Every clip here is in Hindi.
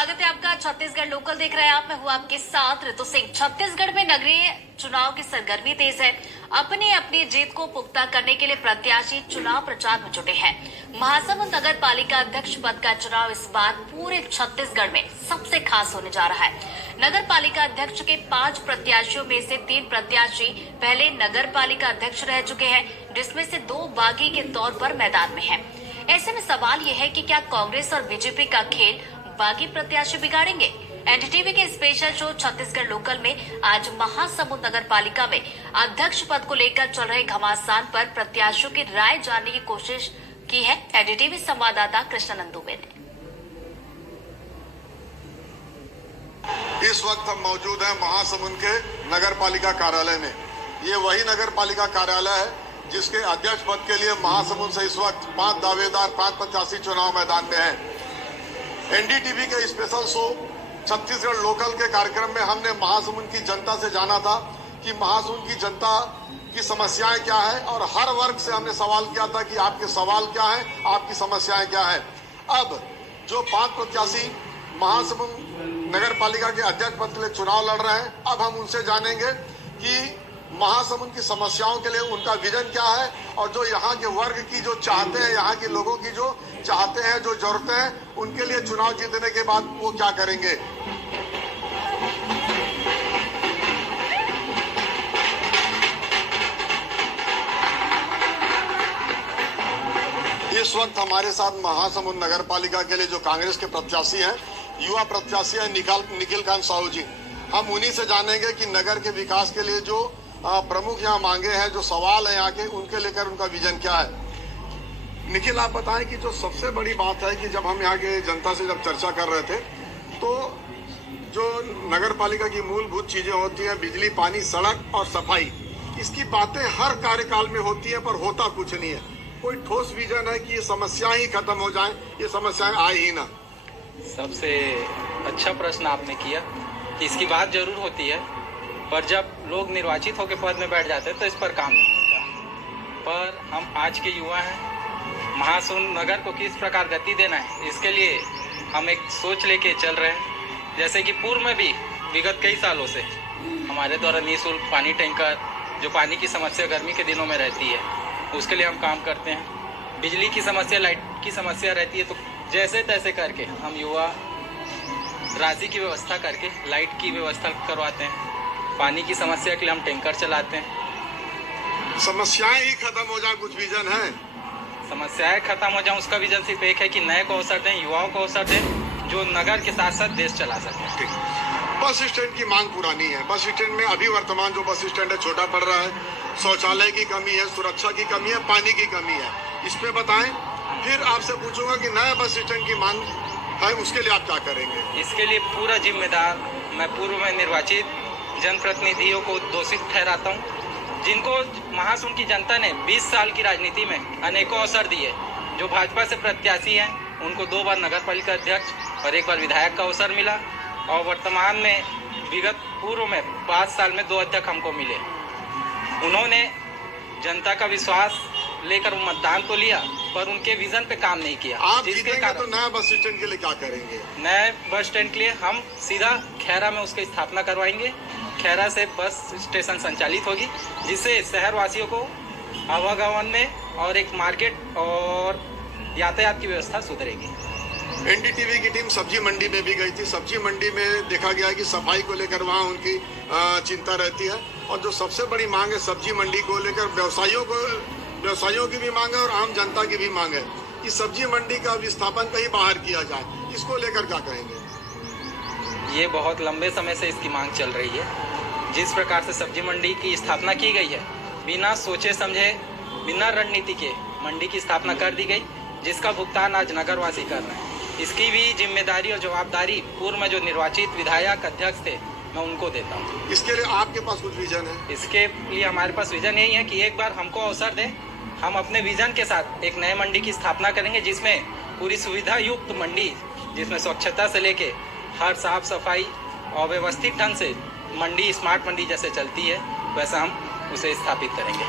स्वागत है आपका। छत्तीसगढ़ लोकल देख रहे हैं आप। मैं हूं आपके साथ ऋतु सिंह। छत्तीसगढ़ में नगरीय चुनाव की सरगर्मी तेज है। अपनी अपनी जीत को पुख्ता करने के लिए प्रत्याशी चुनाव प्रचार में जुटे हैं। महासमुंद नगर पालिका अध्यक्ष पद का चुनाव इस बार पूरे छत्तीसगढ़ में सबसे खास होने जा रहा है। नगर पालिका अध्यक्ष के 5 प्रत्याशियों में से 3 प्रत्याशी पहले नगर पालिका अध्यक्ष रह चुके हैं, जिसमें से 2 बागी के तौर पर मैदान में हैं। ऐसे में सवाल यह है कि क्या कांग्रेस और बीजेपी का खेल बागी प्रत्याशी बिगाड़ेंगे? एनडीटीवी के स्पेशल शो छत्तीसगढ़ लोकल में आज महासमुंद नगर पालिका में अध्यक्ष पद को लेकर चल रहे घमासान पर प्रत्याशियों की राय जानने की कोशिश की है एनडीटीवी संवाददाता कृष्णानंद दुबे ने। इस वक्त हम मौजूद हैं महासमुंद के नगर पालिका कार्यालय में। ये वही नगर पालिका कार्यालय है जिसके अध्यक्ष पद के लिए महासमुंद से इस वक्त 5 दावेदार 5 प्रत्याशी चुनाव मैदान में हैं। एनडीटीवी के स्पेशल शो छत्तीसगढ़ लोकल के कार्यक्रम में हमने महासमुंद की जनता से जाना था कि महासमुंद की जनता की समस्याएं क्या है, और हर वर्ग से हमने सवाल किया था कि आपके सवाल क्या है, आपकी समस्याएं क्या है। अब जो 5 प्रत्याशी महासमुंद नगर पालिका के अध्यक्ष पद के लिए चुनाव लड़ रहे हैं, अब हम उनसे जानेंगे कि महासमुंद की समस्याओं के लिए उनका विजन क्या है, और जो यहाँ के वर्ग की जो चाहते हैं, यहाँ के लोगों की जो चाहते हैं, जो जरूरतें हैं, उनके लिए चुनाव जीतने के बाद वो क्या करेंगे। इस वक्त हमारे साथ महासमुंद नगर पालिका के लिए जो कांग्रेस के प्रत्याशी हैं, युवा प्रत्याशी हैं निखिल कांत साहू जी। हम उन्हीं से जानेंगे कि नगर के विकास के लिए जो प्रमुख यहाँ मांगे हैं, जो सवाल है यहाँ के, उनके लेकर उनका विजन क्या है। निखिल, आप बताएं कि जो सबसे बड़ी बात है कि जब हम यहाँ के जनता से जब चर्चा कर रहे थे, तो जो नगर पालिका की मूलभूत चीजें होती हैं, बिजली, पानी, सड़क और सफाई, इसकी बातें हर कार्यकाल में होती हैं, पर होता कुछ नहीं है। कोई ठोस विजन है कि ये समस्या ही खत्म हो जाए, ये समस्याएं आए ही ना। सबसे अच्छा प्रश्न आपने किया कि इसकी बात जरूर होती है, पर जब लोग निर्वाचित होकर पद में बैठ जाते हैं तो इस पर काम नहीं होता। पर हम आज के युवा हैं, महासमुंद नगर को किस प्रकार गति देना है, इसके लिए हम एक सोच लेके चल रहे हैं। जैसे कि पूर्व में भी विगत कई सालों से हमारे द्वारा निःशुल्क पानी टैंकर, जो पानी की समस्या गर्मी के दिनों में रहती है, उसके लिए हम काम करते हैं। बिजली की समस्या, लाइट की समस्या रहती है, तो जैसे तैसे करके हम युवा राशि की व्यवस्था करके लाइट की व्यवस्था करवाते हैं। पानी की समस्या के लिए हम टैंकर चलाते हैं। समस्याएं ही खत्म हो जाए, कुछ विजन है? समस्याएं खत्म हो जाए, उसका विजन सिर्फ एक है कि नए को अवसर दें, युवाओं को अवसर दें, जो नगर के साथ साथ देश चला सके। बस स्टैंड की मांग पुरानी है। बस स्टैंड में अभी वर्तमान जो बस स्टैंड है छोटा पड़ रहा है, शौचालय की कमी है, सुरक्षा की कमी है, पानी की कमी है। इस पे बताएं। फिर आपसे पूछूंगा कि नया बस स्टैंड की मांग है, उसके लिए आप क्या करेंगे? इसके लिए पूरा जिम्मेदार मैं पूर्व में निर्वाचित जनप्रतिनिधियों को दोषित ठहराता हूँ, जिनको महासमुंद की जनता ने 20 साल की राजनीति में अनेकों अवसर दिए। जो भाजपा से प्रत्याशी हैं, उनको 2 बार नगर पालिका अध्यक्ष और 1 बार विधायक का अवसर मिला, और वर्तमान में विगत पूर्व में 5 साल में 2 अध्यक्ष हमको मिले। उन्होंने जनता का विश्वास लेकर मतदान तो लिया, पर उनके विजन पे काम नहीं किया। आप जीतेंगे तो नया बस स्टैंड के लिए क्या करेंगे? नए बस स्टैंड के लिए हम सीधा खैरा में उसकी स्थापना करवाएंगे। खैरा से बस स्टेशन संचालित होगी, जिससे शहर वासियों को आवागमन में और एक मार्केट और यातायात की व्यवस्था सुधरेगी। एनडीटीवी की टीम सब्जी मंडी में भी गई थी। सब्जी मंडी में देखा गया कि सफाई को लेकर वहाँ उनकी चिंता रहती है, और जो सबसे बड़ी मांग है सब्जी मंडी को लेकर, व्यवसायियों की भी मांग है और आम जनता की भी मांग है कि सब्जी मंडी का विस्थापन कहीं बाहर किया जाए। इसको लेकर क्या कहेंगे? ये बहुत लंबे समय से इसकी मांग चल रही है। जिस प्रकार से सब्जी मंडी की स्थापना की गई है, बिना सोचे समझे, बिना रणनीति के मंडी की स्थापना कर दी गई, जिसका भुगतान आज नगरवासी कर रहे हैं। इसकी भी जिम्मेदारी और जवाबदारी पूर्व में जो निर्वाचित विधायक अध्यक्ष थे, मैं उनको देता हूँ। इसके लिए आपके पास कुछ विजन है? इसके लिए हमारे पास विजन यही है कि एक बार हमको अवसर दें, हम अपने विजन के साथ एक नए मंडी की स्थापना करेंगे, जिसमें पूरी सुविधा युक्त मंडी, जिसमें स्वच्छता से लेके हर साफ सफाई और व्यवस्थित ढंग से मंडी, स्मार्ट मंडी जैसे चलती है, वैसा हम उसे स्थापित करेंगे।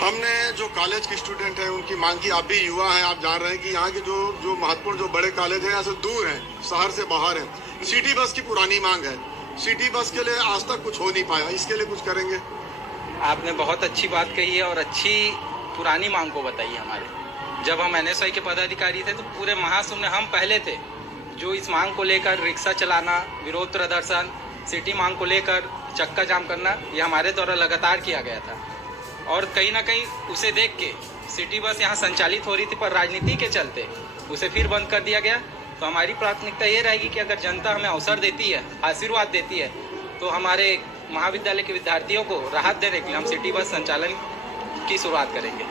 हमने जो कॉलेज के स्टूडेंट हैं उनकी मांग की, आप भी युवा हैं, आप जान रहे हैं कि यहाँ के जो महत्वपूर्ण जो बड़े कॉलेज हैं यहाँ से दूर हैं, शहर से बाहर हैं। सिटी बस की पुरानी मांग है, सिटी बस के लिए आज तक कुछ हो नहीं पाया, इसके लिए कुछ करेंगे? आपने बहुत अच्छी बात कही है और अच्छी पुरानी मांग को बताई हमारे। जब हम NSY के पदाधिकारी थे तो पूरे महासमुंद में हम पहले थे जो इस मांग को लेकर रिक्शा चलाना, विरोध प्रदर्शन, सिटी मांग को लेकर चक्का जाम करना, ये हमारे द्वारा लगातार किया गया था। और कहीं ना कहीं उसे देख के सिटी बस यहाँ संचालित हो रही थी, पर राजनीति के चलते उसे फिर बंद कर दिया गया। तो हमारी प्राथमिकता ये रहेगी कि अगर जनता हमें अवसर देती है, आशीर्वाद देती है, तो हमारे महाविद्यालय के विद्यार्थियों को राहत देने के लिए हम सिटी बस संचालन की शुरुआत करेंगे।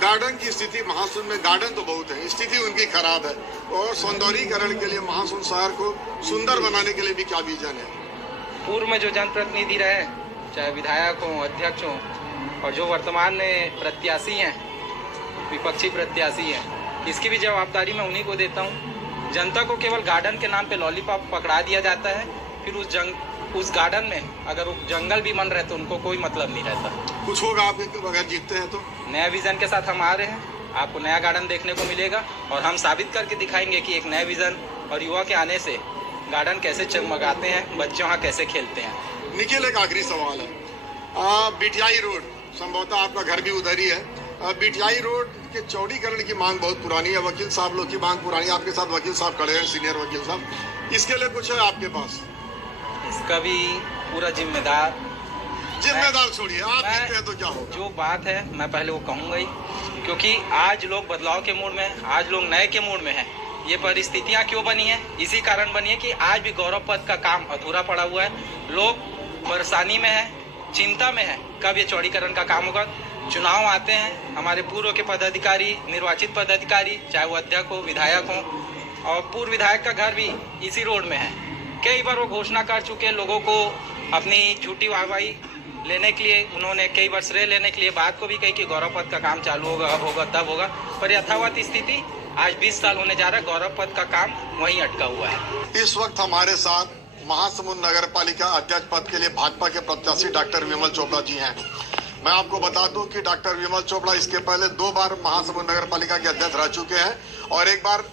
गार्डन की स्थिति महासमुंद में, गार्डन तो बहुत है, स्थिति उनकी खराब है, और सौंदर्यीकरण के लिए महासमुंद शहर को सुंदर बनाने के लिए भी क्या विजन है? पूर्व में जो जनप्रतिनिधि रहे, चाहे विधायक हों, अध्यक्ष हों, और जो वर्तमान में प्रत्याशी हैं, विपक्षी प्रत्याशी हैं, इसकी भी जवाबदारी मैं उन्हीं को देता हूं। जनता को केवल गार्डन के नाम पे लॉलीपॉप पकड़ा दिया जाता है, फिर उस गार्डन में अगर वो जंगल भी बन रहे तो उनको कोई मतलब नहीं रहता। कुछ होगा आपके अगर जीतते हैं तो? नया विजन के साथ हम आ रहे हैं, आपको नया गार्डन देखने को मिलेगा और हम साबित करके दिखाएंगे कि एक नया विजन और युवा के आने से गार्डन कैसे चमगाते हैं, बच्चे वहाँ कैसे खेलते हैं। निखिल, एक आखिरी सवाल है। बीटीआई रोड, संभवतः आपका घर भी उधर ही है। बीटीआई रोड के चौड़ीकरण की मांग बहुत पुरानी है, वकील साहब लोग की मांग पुरानी है, आपके साथ वकील साहब खड़े हैं, सीनियर वकील साहब, इसके लिए कुछ है आपके पास? इसका भी पूरा जिम्मेदार छोड़िए, आप जीतते हैं तो क्या होगा? जो बात है मैं पहले वो कहूँगा ही, क्योंकि आज लोग बदलाव के मूड में, आज लोग नए के मूड में हैं। ये परिस्थितियाँ क्यों बनी है? इसी कारण बनी है कि आज भी गौरव पथ का काम अधूरा पड़ा हुआ है, लोग परेशानी में है, चिंता में है, कब ये चौड़ीकरण का काम होगा। चुनाव आते हैं, हमारे पूर्व के पदाधिकारी, निर्वाचित पदाधिकारी, चाहे वो अध्यक्ष हो, विधायक हो, और पूर्व विधायक का घर भी इसी रोड में है। कई बार वो घोषणा कर चुके हैं लोगों को अपनी झूठी वाहवाही लेने के लिए, उन्होंने कई बार श्रेय लेने के लिए बात को भी कही कि गौरव पथ का काम चालू होगा, अब होगा, तब होगा, पर यथावत स्थिति आज 20 साल होने जा रहा है, गौरव पथ का काम वहीं अटका हुआ है। इस वक्त हमारे साथ महासमुंद नगर पालिका अध्यक्ष पद के लिए भाजपा के प्रत्याशी डॉक्टर विमल चोपड़ा जी हैं। मैं आपको बता दूं कि डॉक्टर विमल चोपड़ा इसके पहले 2 बार महासमुंद नगर पालिका के अध्यक्ष रह चुके हैं और 1 बार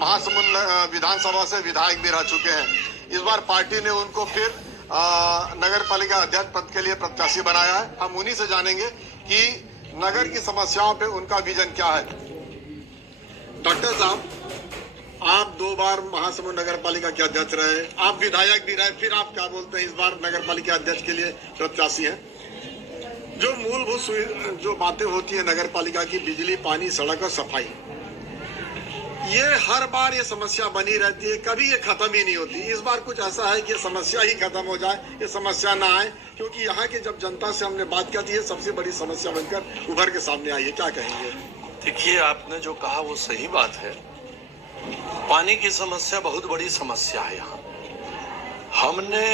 महासमुंद विधानसभा से विधायक भी रह चुके हैं। इस बार पार्टी ने उनको फिर नगर पालिका अध्यक्ष पद के लिए प्रत्याशी बनाया है। हम उन्हीं से जानेंगे कि नगर की समस्याओं पे उनका विजन क्या है। डॉक्टर साहब, आप 2 बार महासमुंद नगर पालिका के अध्यक्ष रहे, आप विधायक भी रहे, फिर आप क्या बोलते हैं इस बार नगर पालिका अध्यक्ष के लिए प्रत्याशी हैं? जो मूलभूत जो बातें होती है नगर पालिका की, बिजली, पानी, सड़क और सफाई, ये हर बार ये समस्या बनी रहती है, कभी ये खत्म ही नहीं होती। इस बार कुछ ऐसा है कि ये समस्या ही खत्म हो जाए, ये समस्या ना आए, क्योंकि यहाँ के जब जनता से हमने बात की थी, ये सबसे बड़ी समस्या बनकर उभर के सामने आई है। क्या कहेंगे? देखिए, आपने जो कहा वो सही बात है। पानी की समस्या बहुत बड़ी समस्या है यहाँ। हमने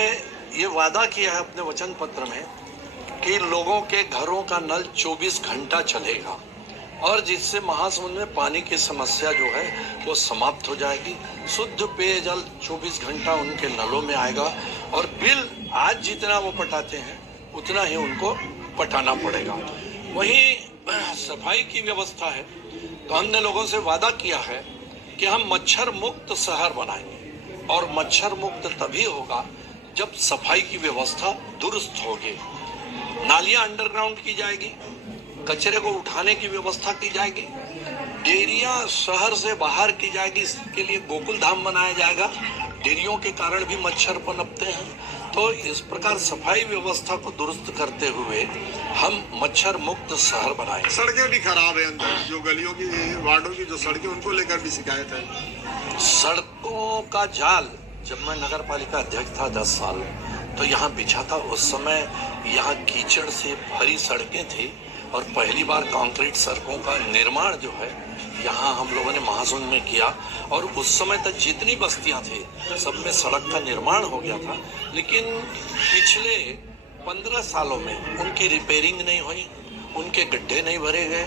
ये वादा किया है अपने वचन पत्र में कि लोगों के घरों का नल 24 घंटा चलेगा और जिससे महासमुंद में पानी की समस्या जो है वो समाप्त हो जाएगी। शुद्ध पेयजल 24 घंटा उनके नलों में आएगा और बिल आज जितना वो पटाते हैं उतना ही उनको पटाना पड़ेगा। वहीं सफाई की व्यवस्था है तो हमने लोगों से वादा किया है कि हम मच्छर मुक्त शहर बनाएंगे और मच्छर मुक्त तभी होगा जब सफाई की व्यवस्था दुरुस्त होगी। नालियां अंडरग्राउंड की जाएगी, कचरे को उठाने की व्यवस्था की जाएगी, डेयरियां शहर से बाहर की जाएगी, इसके लिए गोकुल धाम बनाया जाएगा। डेयरियों के कारण भी मच्छर पनपते हैं, तो इस प्रकार सफाई व्यवस्था को दुरुस्त करते हुए हम मच्छर मुक्त शहर बनाएंगे। सड़कें भी खराब है, अंदर जो गलियों की, वार्डों की जो सड़कें, उनको लेकर भी शिकायत है। सड़कों का जाल जब मैं नगर पालिका अध्यक्ष था 10 साल, तो यहाँ बिछा था। उस समय यहाँ कीचड़ से भरी सड़कें थी और पहली बार कंक्रीट सड़कों का निर्माण जो है यहाँ हम लोगों ने महासमुंद में किया और उस समय तक जितनी बस्तियाँ थी सब में सड़क का निर्माण हो गया था। लेकिन पिछले 15 सालों में उनकी रिपेयरिंग नहीं हुई, उनके गड्ढे नहीं भरे गए,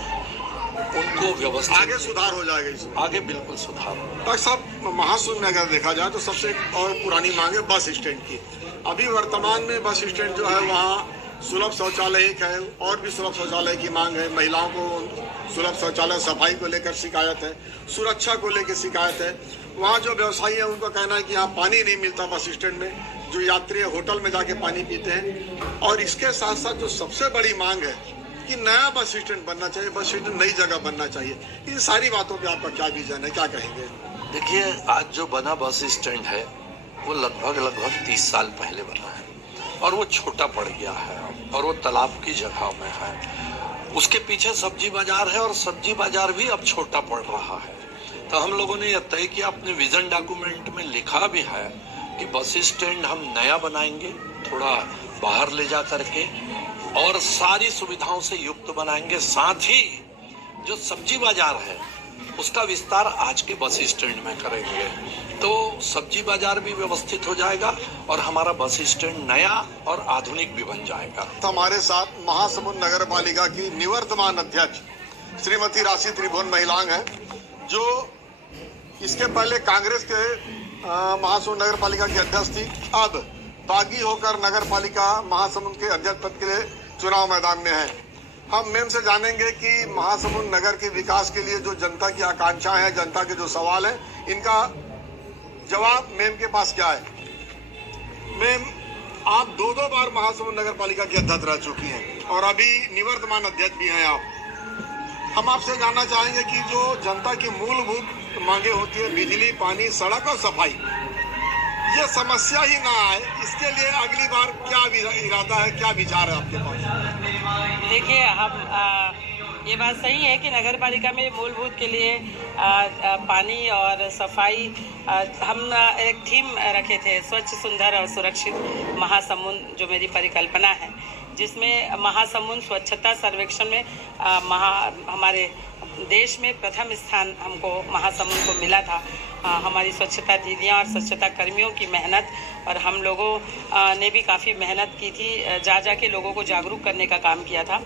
उनको व्यवस्था आगे सुधार हो जाएगा इसमें। आगे बिल्कुल सुधार। डॉक्टर साहब, महासमुंद में अगर देखा जाए तो सबसे और पुरानी मांग है बस स्टैंड की। अभी वर्तमान में बस स्टैंड जो है वहाँ सुलभ शौचालय एक है, और भी सुलभ शौचालय की मांग है। महिलाओं को सुलभ शौचालय, सफाई को लेकर शिकायत है, सुरक्षा को लेकर शिकायत है। वहाँ जो व्यवसायी है उनका कहना है कि यहाँ पानी नहीं मिलता बस स्टैंड में, जो यात्री होटल में जाके पानी पीते हैं। और इसके साथ साथ जो सबसे बड़ी मांग है कि नया बस स्टैंड बनना चाहिए, बस स्टैंड नई जगह बनना चाहिए। इन सारी बातों पे आपका क्या विजन है, क्या कहेंगे? देखिए, आज जो बना बस स्टैंड है वो लगभग 30 साल पहले बना है, और वो छोटा पड़ गया है, और वो तालाब की जगह में है। उसके पीछे सब्जी बाजार है, और सब्जी बाजार भी अब छोटा पड़ रहा है। तो हम लोगों ने यह तय किया, अपने विजन डॉक्यूमेंट में लिखा भी है कि बस स्टैंड हम नया बनाएंगे, थोड़ा बाहर ले जा करके, और सारी सुविधाओं से युक्त बनाएंगे। साथ ही जो सब्जी बाजार है उसका विस्तार आज के बस स्टैंड में करेंगे, तो सब्जी बाजार भी व्यवस्थित हो जाएगा और हमारा बस स्टैंड नया और आधुनिक भी बन जाएगा। हमारे साथ महासमुंद नगर पालिका की निवर्तमान अध्यक्ष श्रीमती राशि त्रिभुवन महिलांग है, जो इसके पहले कांग्रेस के महासमुंद नगर पालिका की अध्यक्ष थी। अब बागी होकर नगर पालिका महासमुंद के अध्यक्ष पद के लिए चुनाव मैदान में है। हम मैम से जानेंगे कि महासमुंद नगर के विकास के लिए जो जनता की आकांक्षाएं हैं, जनता के जो सवाल हैं, इनका जवाब मैम के पास क्या है। मैम, आप दो बार महासमुंद नगर पालिका की अध्यक्ष रह चुकी हैं और अभी निवर्तमान अध्यक्ष भी हैं आप। हम आपसे जानना चाहेंगे कि जो जनता की मूलभूत मांगे होती है, बिजली, पानी, सड़क और सफाई, ये समस्या ही ना आए, इसके लिए अगली बार क्या इरादा है, क्या विचार है आपके पास? देखिए, हम ये बात सही है कि नगर पालिका में मूलभूत के लिए पानी और सफाई, हम एक थीम रखे थे, स्वच्छ, सुंदर और सुरक्षित महासमुंद, जो मेरी परिकल्पना है, जिसमें महासमुंद स्वच्छता सर्वेक्षण में हमारे देश में प्रथम स्थान हमको महासमुंद को मिला था। हमारी स्वच्छता दीदियाँ और स्वच्छता कर्मियों की मेहनत, और हम लोगों ने भी काफ़ी मेहनत की थी, जा के लोगों को जागरूक करने का काम किया था,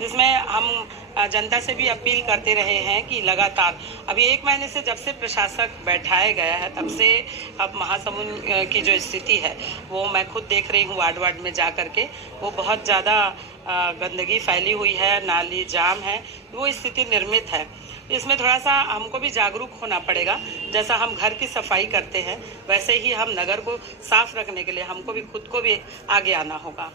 जिसमें हम जनता से भी अपील करते रहे हैं कि लगातार अभी 1 महीने से जब से प्रशासक बैठाया गया है, तब से अब महासमुंद की जो स्थिति है वो मैं खुद देख रही हूँ वार्ड में जा कर के। वो बहुत ज़्यादा गंदगी फैली हुई है, नाली जाम है, वो स्थिति निर्मित है। इसमें थोड़ा सा हमको भी जागरूक होना पड़ेगा। जैसा हम घर की सफाई करते हैं, वैसे ही हम नगर को साफ रखने के लिए हमको भी खुद को भी आगे आना होगा।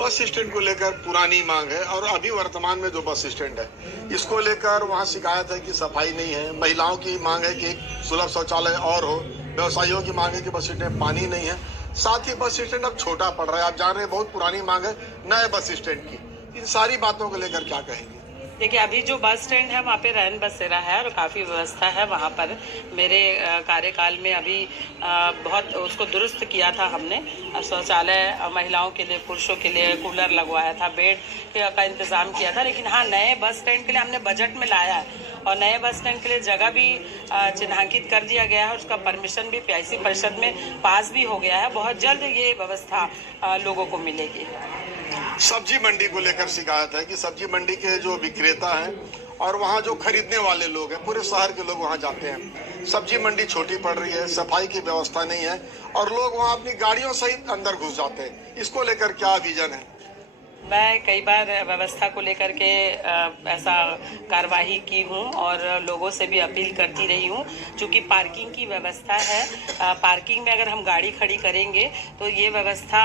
बस स्टैंड को लेकर पुरानी मांग है, और अभी वर्तमान में जो बस स्टैंड है, इसको लेकर वहाँ शिकायत है कि सफाई नहीं है। महिलाओं की मांग है कि सुलभ शौचालय और हो। व्यवसायियों की मांग है कि बस स्टैंड में पानी नहीं है। साथ ही बस स्टैंड अब छोटा पड़ रहा है। आप जान रहे हैं, बहुत पुरानी मांग है नए बस स्टैंड की। इन सारी बातों को लेकर क्या कहेंगे? देखिए, अभी जो बस स्टैंड है वहाँ पे रैन बसेरा है और काफ़ी व्यवस्था है वहाँ पर। मेरे कार्यकाल में अभी बहुत उसको दुरुस्त किया था हमने। शौचालय महिलाओं के लिए, पुरुषों के लिए कूलर लगवाया था, बेड का इंतज़ाम किया था। लेकिन हाँ, नए बस स्टैंड के लिए हमने बजट में लाया है, और नए बस स्टैंड के लिए जगह भी चिन्हांकित कर दिया गया है, उसका परमिशन भी PIC परिषद में पास भी हो गया है। बहुत जल्द ये व्यवस्था लोगों को मिलेगी। सब्जी मंडी को लेकर शिकायत है कि सब्जी मंडी के जो विक्रेता हैं और वहाँ जो खरीदने वाले लोग हैं, पूरे शहर के लोग वहाँ जाते हैं। सब्जी मंडी छोटी पड़ रही है, सफाई की व्यवस्था नहीं है, और लोग वहाँ अपनी गाड़ियों सहित अंदर घुस जाते हैं। इसको लेकर क्या विजन है? मैं कई बार व्यवस्था को लेकर के ऐसा कार्रवाई की हूँ और लोगों से भी अपील करती रही हूँ। चूँकि पार्किंग की व्यवस्था है, पार्किंग में अगर हम गाड़ी खड़ी करेंगे तो ये व्यवस्था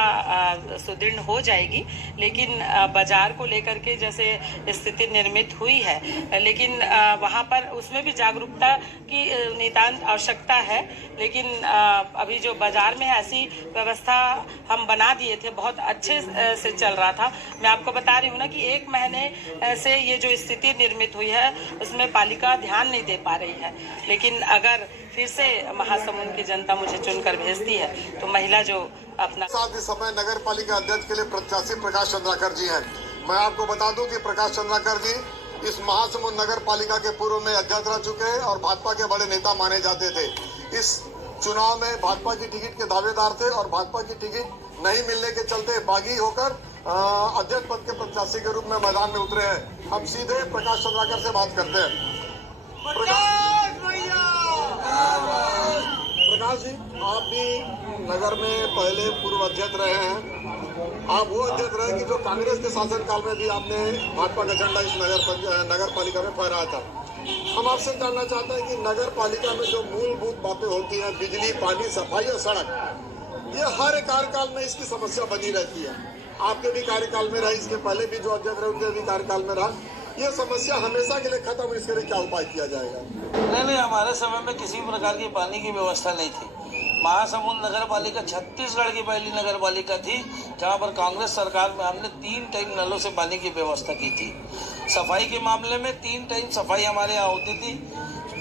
सुदृढ़ हो जाएगी। लेकिन बाजार को लेकर के जैसे स्थिति निर्मित हुई है, लेकिन वहाँ पर उसमें भी जागरूकता की नितांत आवश्यकता है। लेकिन अभी जो बाजार में ऐसी व्यवस्था हम बना दिए थे, बहुत अच्छे से चल रहा था। मैं आपको बता रही हूँ ना कि 1 महीने से ये जो स्थिति निर्मित हुई है उसमें पालिका ध्यान नहीं दे पा रही है। लेकिन अगर फिर से महासमुंद की जनता मुझे चुनकर भेजती है तो महिला जो अपना साथ इस समय नगर पालिका अध्यक्ष के लिए प्रत्याशी प्रकाश चंद्राकर जी हैं। मैं आपको बता दूं कि प्रकाश चंद्राकर जी इस महासमुंद नगर पालिका के पूर्व में अध्यक्ष रह चुके हैं और भाजपा के बड़े नेता माने जाते थे। इस चुनाव में भाजपा की टिकट के दावेदार थे और भाजपा की टिकट नहीं मिलने के चलते बागी होकर अध्यक्ष पद के प्रत्याशी के रूप में मैदान में उतरे हैं। हम सीधे प्रकाश चंद्राकर से बात करते हैं। प्रकाश जी, आप भी नगर में पहले पूर्व अध्यक्ष रहे हैं। आप वो अध्यक्ष रहे कि जो कांग्रेस के शासनकाल में भी आपने भाजपा का झंडा इस नगर पालिका में फहराया था। हम आपसे जानना चाहते हैं कि नगर पालिका में जो मूलभूत बातें होती हैं, बिजली, पानी, सफाई और सड़क, ये हर कार्यकाल में इसकी समस्या बनी रहती है। आपके भी कार्यकाल में रही, इसके पहले भी जो अध्यक्ष रहे उनके भी कार्यकाल में रहा। ये समस्या हमेशा के लिए खत्म हो, इसके लिए क्या उपाय किया जाएगा? नहीं, हमारे समय में किसी भी प्रकार की पानी की व्यवस्था नहीं थी। महासमुंद नगर पालिका छत्तीसगढ़ की पहली नगर पालिका थी जहां पर कांग्रेस सरकार में हमने 3 टाइम नलों से पानी की व्यवस्था की थी। सफाई के मामले में 3 टाइम सफाई हमारे यहाँ होती थी।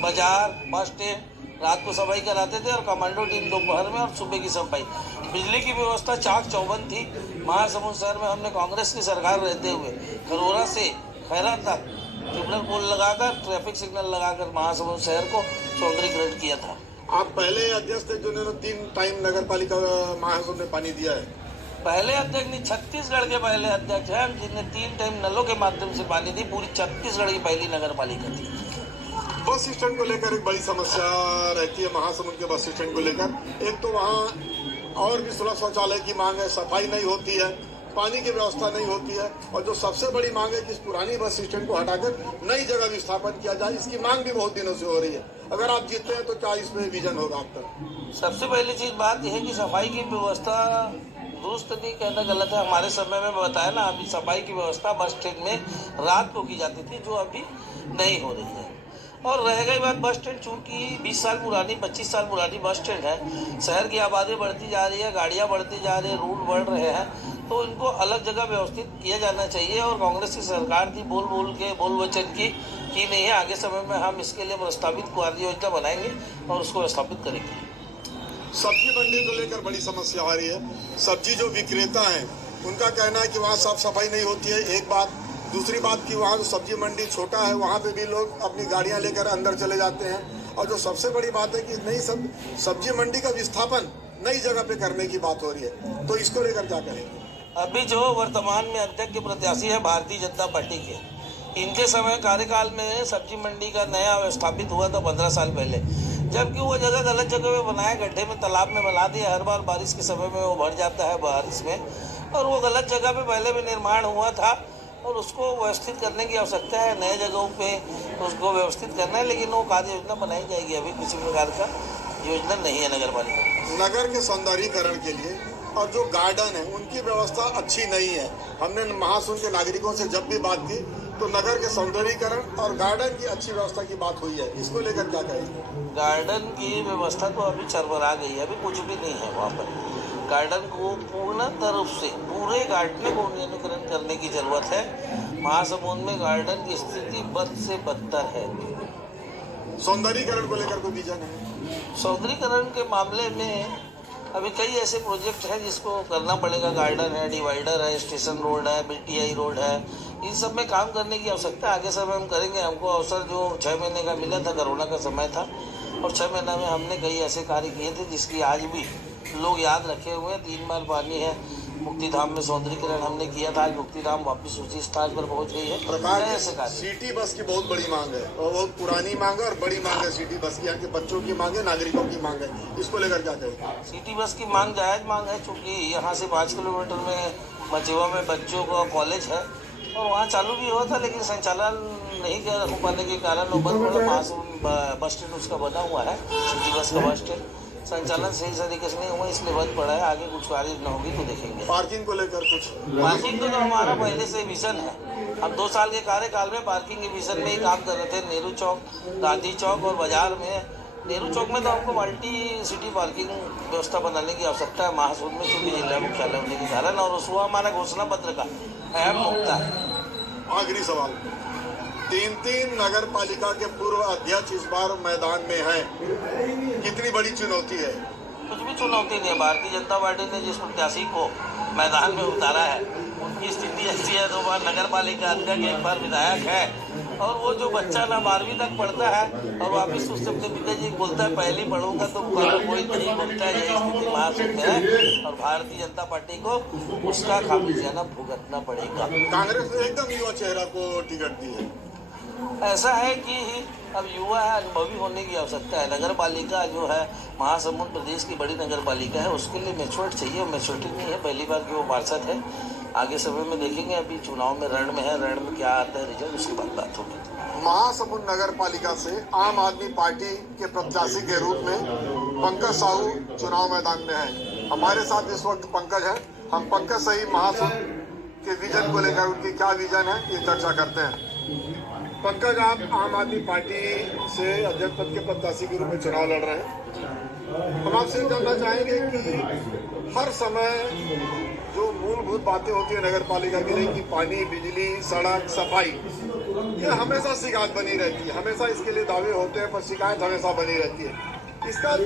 बाजार, बस स्टैंड रात को सफाई कराते थे और कमांडो टीम दोपहर में और सुबह की सफाई। बिजली की व्यवस्था चाक चौबंद थी। महासमुंद शहर में हमने कांग्रेस की सरकार रहते हुए खरोरा से खैरा तक ट्रिपल पोल लगाकर, ट्रैफिक सिग्नल लगाकर महासमुंद शहर को सौंदर्यीकरण किया था। आप पहले अध्यक्ष थे जिन्होंने 3 टाइम नगर पालिका महासमुंद में पानी दिया है। पहले अध्यक्ष नहीं, छत्तीसगढ़ के पहले अध्यक्ष हैं जिन्हें 3 टाइम नलों के माध्यम से पानी दी। पूरी छत्तीसगढ़ की पहली नगर पालिका थी। बस स्टैंड को लेकर एक बड़ी समस्या रहती है महासमुंद के बस स्टैंड को लेकर। एक तो वहाँ और भी 16 शौचालय की मांग है, सफाई नहीं होती है, पानी की व्यवस्था नहीं होती है, और जो सबसे बड़ी मांग है कि इस पुरानी बस स्टैंड को हटाकर नई जगह विस्थापन किया जाए। इसकी मांग भी बहुत दिनों से हो रही है। अगर आप जीतते हैं तो क्या इसमें विजन होगा आपका? सबसे पहली चीज बात यह है कि सफाई की व्यवस्था दुरुस्त नहीं कहना गलत है। हमारे समय में बताया ना, अभी सफाई की व्यवस्था बस स्टैंड में रात को की जाती थी, जो अभी नहीं हो रही है। और रह गई बात बस स्टैंड, चूँकि 20 साल पुरानी 25 साल पुरानी बस स्टैंड है, शहर की आबादी बढ़ती जा रही है, गाड़ियाँ बढ़ती जा रही है, रूट बढ़ रहे हैं, तो इनको अलग जगह व्यवस्थित किया जाना चाहिए। और कांग्रेस की सरकार थी बोल वचन की नहीं है। आगे समय में हम इसके लिए प्रस्तावित कार्य योजना बनाएंगे और उसको स्थापित करेंगे। सब्जी मंडी को लेकर बड़ी समस्या आ रही है। सब्जी जो विक्रेता हैं उनका कहना है कि वहाँ साफ सफाई नहीं होती है, एक बात। दूसरी बात कि वहाँ जो सब्जी मंडी छोटा है वहाँ पे भी लोग अपनी गाड़ियाँ लेकर अंदर चले जाते हैं। और जो सबसे बड़ी बात है कि नई सब्जी मंडी का विस्थापन नई जगह पे करने की बात हो रही है, तो इसको लेकर क्या कहेंगे? अभी जो वर्तमान में अध्यक्ष के प्रत्याशी है भारतीय जनता पार्टी के, इनके समय कार्यकाल में सब्जी मंडी का नया स्थापित हुआ था 15 साल पहले, जबकि वो जगह गलत जगह में बनाया, गड्ढे में तालाब में बना दिया। हर बार बारिश के समय में वो भर जाता है बारिश में, और वो गलत जगह पे पहले भी निर्माण हुआ था और उसको व्यवस्थित करने की आवश्यकता है। नए जगहों पे उसको व्यवस्थित करना है, लेकिन वो कार्य योजना बनाई जाएगी। अभी किसी प्रकार का योजना नहीं है नगर पालिका। नगर के सौंदर्यीकरण के लिए और जो गार्डन है उनकी व्यवस्था अच्छी नहीं है। हमने महासमुंद के नागरिकों से जब भी बात की तो नगर के सौंदर्यीकरण और गार्डन की अच्छी व्यवस्था की बात हुई है। इसको लेकर क्या कहेंगे? गार्डन की व्यवस्था तो अभी चरमरा गई है, अभी कुछ भी नहीं है वहाँ पर। गार्डन को पूर्ण तरफ से पूरे गार्डन को उन्नतीकरण करने की जरूरत है। महासमुंद में गार्डन की स्थिति बद से बदतर है। सौंदर्यीकरण को लेकर कोई विजन है? सौंदर्यीकरण के मामले में अभी कई ऐसे प्रोजेक्ट हैं जिसको करना पड़ेगा। गार्डन है, डिवाइडर है, स्टेशन रोड है, BTI रोड है, इन सब में काम करने की आवश्यकता है। आगे समय हम करेंगे। हमको अवसर जो 6 महीने का मिला था, कोरोना का समय था, और 6 महीने में हमने कई ऐसे कार्य किए थे जिसकी आज भी लोग याद रखे हुए हैं। 3 बार पानी है। मुक्तिधाम में सौंदर्यीकरण हमने किया था, आज मुक्तिधाम वापस उसी स्थान पर पहुंच गई है। ऐसे कार्य सिटी बस की बहुत बड़ी मांग है और बहुत पुरानी मांग है और बड़ी मांग है सिटी बस की। यहाँ के बच्चों की मांग है, नागरिकों की मांग है। इसको लेकर क्या कहेंगे? सिटी बस की मांग जायज़ मांग है, चूँकि यहाँ से 5 किलोमीटर में मचेवा में बच्चों का कॉलेज है और वहाँ चालू भी हुआ था, लेकिन संचालन नहीं हो पाने के कारण वो बंद पड़ा। पास बस स्टैंड उसका बना हुआ है, सिटी बस का बस स्टैंड, संचालन सही तरीके से नहीं हुआ, इसलिए बंद पड़ा है। आगे कुछ कार्य न होगी तो देखेंगे। पार्किंग को लेकर कुछ? पार्किंग तो हमारा पहले से विजन है। हम 2 साल के कार्यकाल में पार्किंग के विजन में ही काम कर रहे थे। नेहरू चौक, गांधी चौक और बाजार में। नेहरू चौक में तो हमको मल्टी सिटी पार्किंग व्यवस्था बनाने की आवश्यकता है महासमुंद में, क्योंकि जिला मुख्यालय होने के कारण, और उसको हमारा घोषणा पत्र का अहम मुद्दा है। आखिरी सवाल, 3 नगर पालिका के पूर्व अध्यक्ष इस बार मैदान में हैं। कितनी बड़ी चुनौती है? कुछ भी चुनौती नहीं है। भारतीय जनता पार्टी ने जिस प्रत्याशी को मैदान में उतारा है उनकी स्थिति ऐसी है, 2 बार नगर पालिका अध्यक्ष, 1 बार विधायक है, और वो जो बच्चा ना 12वीं तक पढ़ता है और वापिस उससे अपने पिताजी बोलता है पहली पढ़ूंगा तो कोई नहीं बनता है। यही स्थिति महासमुंद है और भारतीय जनता पार्टी को उसका खामियाजा भुगतना पड़ेगा। कांग्रेस ने एकदम युवा चेहरा को टिकट दी है। ऐसा है कि अब युवा है, अनुभवी होने की आवश्यकता है। नगर पालिका जो है महासमुंद प्रदेश की बड़ी नगर पालिका है, उसके लिए मैच्योरिटी चाहिए। मैच्योरिटी नहीं है, पहली बार जो पार्षद है। आगे समय में देखेंगे, अभी चुनाव में रण में है, रण में क्या आता है रिजल्ट, उसके बाद बात होगी। महासमुंद नगर पालिका से आम आदमी पार्टी के प्रत्याशी के रूप में पंकज साहू चुनाव मैदान में है। हमारे साथ इस वक्त पंकज है। हम पंकज से ही महासमुंद के विजन को लेकर, उनकी क्या विजन है, ये चर्चा करते हैं। पंकज, आप आम आदमी पार्टी से अध्यक्ष पद के प्रत्याशी के रूप में चुनाव लड़ रहे हैं। हम आपसे जानना चाहेंगे कि हर समय जो मूलभूत बातें होती है नगर पालिका के लिए कि पानी, बिजली, सड़क, सफाई, ये हमेशा शिकायत बनी रहती है। हमेशा इसके लिए दावे होते हैं, पर शिकायत हमेशा बनी रहती है। इसका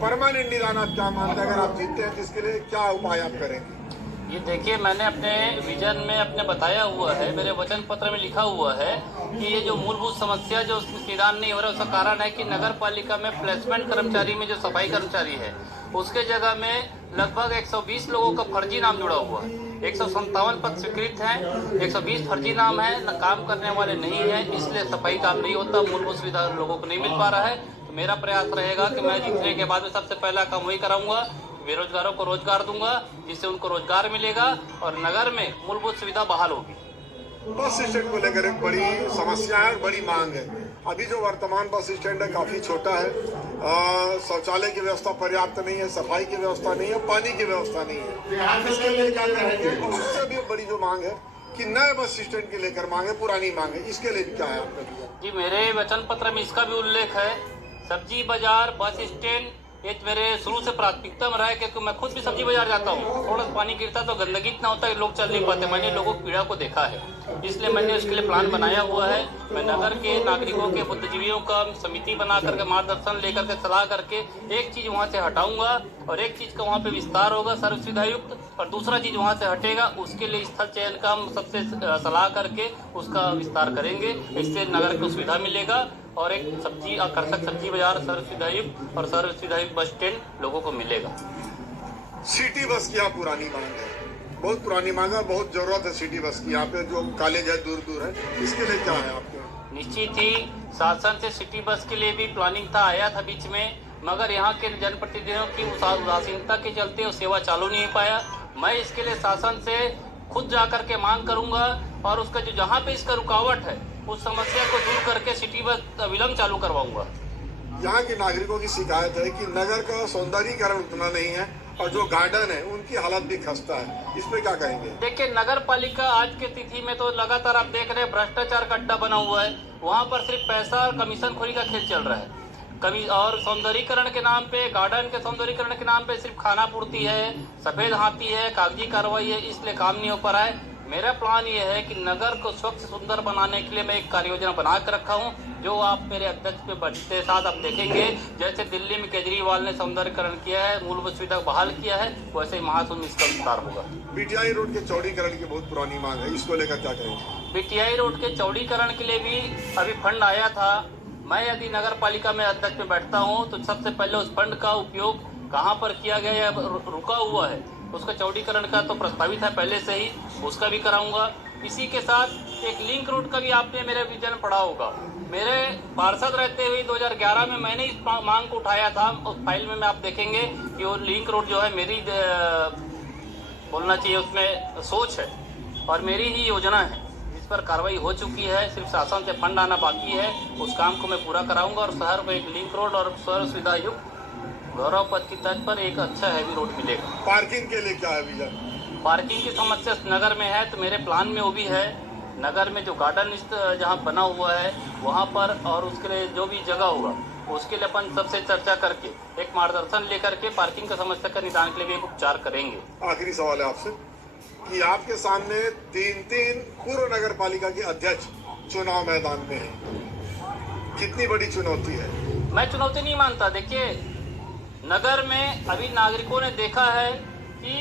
परमानेंट निदान आप क्या मानते हैं? अगर आप जीतते हैं तो इसके लिए क्या उपाय आप करेंगे? ये देखिए, मैंने अपने विजन में अपने बताया हुआ है, मेरे वचन पत्र में लिखा हुआ है कि ये जो मूलभूत समस्या जो निदान नहीं हो रहा है, उसका कारण है कि नगर पालिका में प्लेसमेंट कर्मचारी में जो सफाई कर्मचारी है, उसके जगह में लगभग 120 लोगों का फर्जी नाम जुड़ा हुआ है। 157 पद स्वीकृत हैं, 120 फर्जी नाम है, काम करने वाले नहीं है, इसलिए सफाई काम नहीं होता, मूलभूत सुविधा लोगों को नहीं मिल पा रहा है। तो मेरा प्रयास रहेगा कि मैं जीतने के बाद में सबसे पहला काम वही कराऊंगा, बेरोजगारों को रोजगार दूंगा, जिससे उनको रोजगार मिलेगा और नगर में मूलभूत सुविधा बहाल होगी। बस स्टैंड को लेकर एक बड़ी समस्या है और बड़ी मांग है। अभी जो वर्तमान बस स्टैंड है काफी छोटा है, शौचालय की व्यवस्था पर्याप्त नहीं है, सफाई की व्यवस्था नहीं है, पानी की व्यवस्था नहीं है। इसके लिए क्या करेंगे? और उससे भी बड़ी जो मांग है कि नए बस स्टैंड के लेकर मांग है, पुरानी मांग है, इसके लिए क्या है आपका? जी, मेरे वचन पत्र में इसका भी उल्लेख है। सब्जी बाजार, बस स्टैंड, ये मेरे शुरू से प्राथमिकता में रहा है, क्योंकि मैं खुद भी सब्जी बाजार जाता हूँ। थोड़ा सा पानी गिरता तो गंदगी इतना होता है, लोग चल नहीं पाते। मैंने लोगों की पीड़ा को देखा है, इसलिए मैंने उसके लिए प्लान बनाया हुआ है। मैं नगर के नागरिकों के, बुद्धिजीवियों का समिति बना करके, मार्गदर्शन लेकर के, सलाह करके एक चीज वहाँ से हटाऊंगा और एक चीज का वहाँ पे विस्तार होगा सर्व सुविधा युक्त, और दूसरा चीज वहाँ से हटेगा, उसके लिए स्थल चयन का हम सबसे सलाह करके उसका विस्तार करेंगे। इससे नगर को सुविधा मिलेगा और एक सब्जी आकर्षक सब्जी बाजार, सर्व सुविधा युक्त और सर्व सुविधा युक्त बस स्टैंड लोगों को मिलेगा। सिटी बस की यहाँ पुरानी मांग है, बहुत पुरानी मांग है, बहुत जरूरत है सिटी बस की। यहाँ पे जो कॉलेज है दूर दूर है, इसके लिए क्या है आपके? निश्चित ही शासन से सिटी बस के लिए भी प्लानिंग था, आया था बीच में, मगर यहाँ के जनप्रतिनिधियों की उदासीनता के चलते वो सेवा चालू नहीं पाया। मैं इसके लिए शासन से खुद जाकर के मांग करूंगा और उसका जो जहाँ पे इसका रुकावट है उस समस्या को दूर करके सिटी बस अविलंब चालू करवाऊंगा। यहाँ के नागरिकों की शिकायत है कि नगर का सौंदर्यीकरण उतना नहीं है और जो गार्डन है उनकी हालत भी खस्ता है, इस पे क्या कहेंगे? देखिए, नगर पालिका आज के तिथि में तो लगातार आप देख रहे हैं भ्रष्टाचार का अड्डा बना हुआ है। वहाँ पर सिर्फ पैसा और कमीशन खोरी का खेल चल रहा है। कभी और सौंदर्यीकरण के नाम पे, गार्डन के सौंदर्यीकरण के नाम पे सिर्फ खाना पूर्ति है, सफेद हाथी है, कागजी कार्रवाई है, इसलिए काम नहीं हो पा रहा है। मेरा प्लान ये है कि नगर को स्वच्छ सुंदर बनाने के लिए मैं एक कार्य योजना बना कर रखा हूँ, जो आप मेरे अध्यक्ष पे बढ़ते साथ आप देखेंगे। जैसे दिल्ली में केजरीवाल ने सौंदर्यीकरण किया है, मूलभूत सुविधा बहाल किया है, वैसे ही महासमुंद इसका विस्तार होगा। बीटीआई रोड के चौड़ीकरण की बहुत पुरानी मांग है, इसको लेकर क्या करेंगे? बीटीआई रोड के चौड़ीकरण के लिए भी अभी फंड आया था। मैं यदि नगर पालिका में अध्यक्ष में बैठता हूँ तो सबसे पहले उस फंड का उपयोग कहाँ पर किया गया या रुका हुआ है, उसका चौड़ीकरण का तो प्रस्तावित है पहले से ही, उसका भी कराऊंगा। इसी के साथ एक लिंक रोड का भी आपने मेरे विजन पढ़ा होगा। मेरे पार्षद रहते हुए 2011 में मैंने इस मांग को उठाया था। उस फाइल में आप देखेंगे कि वो लिंक रोड जो है मेरी बोलना चाहिए उसमें सोच है और मेरी ही योजना है, जिस पर कार्रवाई हो चुकी है। सिर्फ शासन से फंड आना बाकी है, उस काम को मैं पूरा कराऊंगा और शहर को एक लिंक रोड और सर्व सुविधा युक्त गौरव पथ की तर्ज पर एक अच्छा हैवी रोड मिलेगा। पार्किंग के लिए क्या है विजन? पार्किंग की समस्या नगर में है, तो मेरे प्लान में वो भी है। नगर में जो गार्डन जहाँ बना हुआ है वहाँ पर और उसके लिए जो भी जगह होगा उसके लिए अपन सबसे चर्चा करके एक मार्गदर्शन लेकर के पार्किंग की समस्या का निदान के लिए भी एक उपचार करेंगे। आखिरी सवाल है आपसे कि आपके सामने तीन पूर्व नगर पालिका के अध्यक्ष चुनाव मैदान में है, कितनी बड़ी चुनौती है? मैं चुनौती नहीं मानता। देखिए, नगर में अभी नागरिकों ने देखा है कि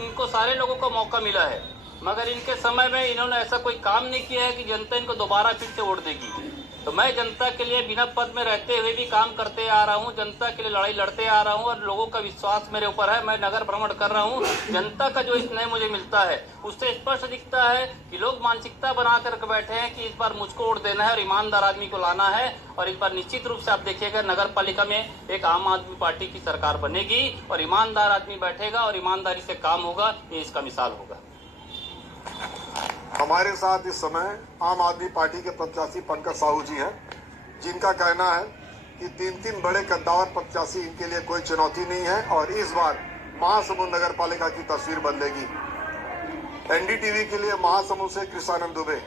इनको सारे लोगों को मौका मिला है, मगर इनके समय में इन्होंने ऐसा कोई काम नहीं किया है कि जनता इनको दोबारा फिर से वोट देगी। तो मैं जनता के लिए बिना पद में रहते हुए भी काम करते आ रहा हूं, जनता के लिए लड़ाई लड़ते आ रहा हूं और लोगों का विश्वास मेरे ऊपर है। मैं नगर भ्रमण कर रहा हूं, जनता का जो स्नेह मुझे मिलता है उससे स्पष्ट दिखता है कि लोग मानसिकता बना कर बैठे हैं कि इस बार मुझको वोट देना है और ईमानदार आदमी को लाना है। और इस बार निश्चित रूप से आप देखिएगा नगर पालिका में एक आम आदमी पार्टी की सरकार बनेगी और ईमानदार आदमी बैठेगा और ईमानदारी से काम होगा, ये इसका मिसाल होगा। हमारे साथ इस समय आम आदमी पार्टी के प्रत्याशी पंकज साहू जी हैं, जिनका कहना है कि तीन बड़े कद्दावर प्रत्याशी इनके लिए कोई चुनौती नहीं है और इस बार महासमुंद नगर पालिका की तस्वीर बदलेगी। एनडीटीवी के लिए महासमुंद से कृष्णानंद दुबे।